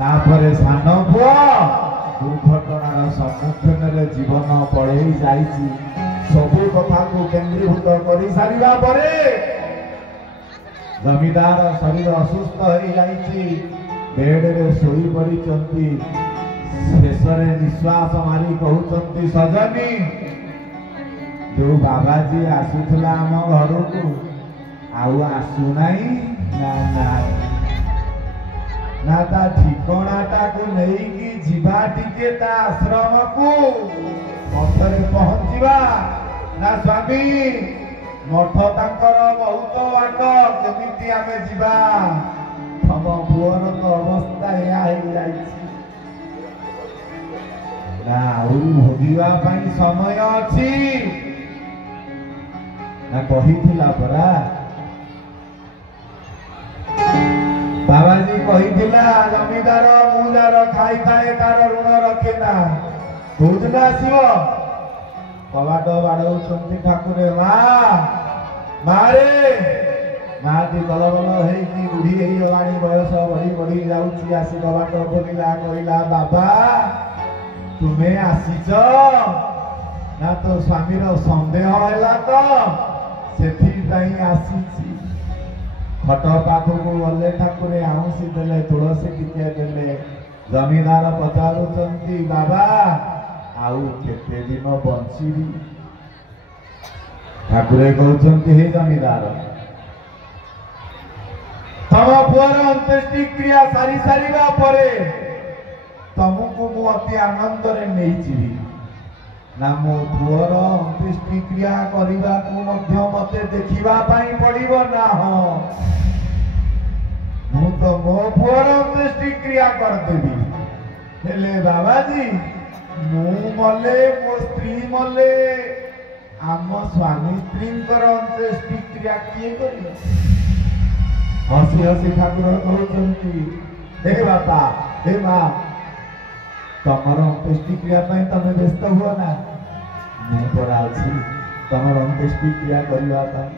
तापरे सान पुआ दुर्घटनार सम्मुखीन जीवन पड़े जाइछि सबु कथा को केंद्रीभूत कर सारिबा परे जमीदार शरीर असुस्थ हो जाइछि बेड रे सोई पड़िचंती शेष निश्वास मारी कहउचंती सजनी जो बाबाजी आसुथला आम घर को आउ आसु नाही ना ना ना ता ठिकाणाटा को नहीं जीवा टिके ता आश्रम को मठरे पहुंचीबा ना स्वामी मठ तांकर बहुत बाट केमिति आमे जीवा तम पुअर तो अवस्था या हो जाइछि ना आउरी भोगिबा पई समय अछि ना कहिथिला परा बाबाजी कहिथिला जमीदार मुजार खाई खाए तार ऋण रखे ना बुझना शिव कबाट बाड़ौଛନ୍ତି ठाकुरे मारे माटी बल बल हेकी बुढ़ी हेई गलाणी बयस बढ़ी बढ़ी जाउछि आसी कबाट खोलिला कहिला बाबा तुमे आसीच ना तो स्वामीर संदेह हैला तो सेठी ताई आसीछि खट पाखक गले ठाकुरे आउसी देले तुलसी टिके देले जमीदार पचारुचंती बाबा आउ केते दिन बंचिबी ठाकुरे कहउचंती हे जमीदार तम पुअर अंत्येष्टि क्रिया सारी सारिबा परे तमको मु अति आनंद रे नै जिबी ना मो पुअर अंत्येष्टि क्रिया करिबा को मध्य मते देखिबा पई पड़िबो ना हो मु तो मो पुअर अंत्येष्टि क्रिया कर देबी हेले बाबाजी मु मले मो स्त्री मले आम स्वामी स्त्रींकर अंत्येष्टि क्रिया किए करियो हसी हसी ठाकुर कहउचंती हे बापा हे मां तमर अंत्येष्टि क्रिया पई तमे व्यस्त हुआ ना मैं पड़ा अछि तमर अंत्येष्टि क्रिया करिवा पई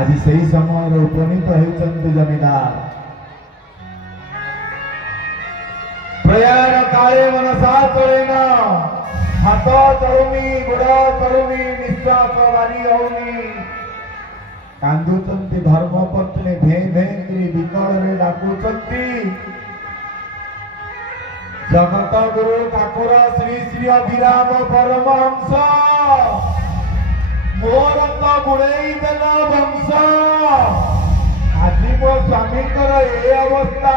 आज सही समय उपनीत होउचंती जमीदार प्रयाण काले मनसा चलेना हाथ चलुनी गोड़ चलुनी निश्वास बारी होनी कांदुचंती धर्मपत्नी भे भे करी विकल रे डाकुचंती जगत गुरु ठाकुर श्री श्री अभिराम परमहंस मोर तो बुड़ई देल वंश आज मो स्वामी ए अवस्था।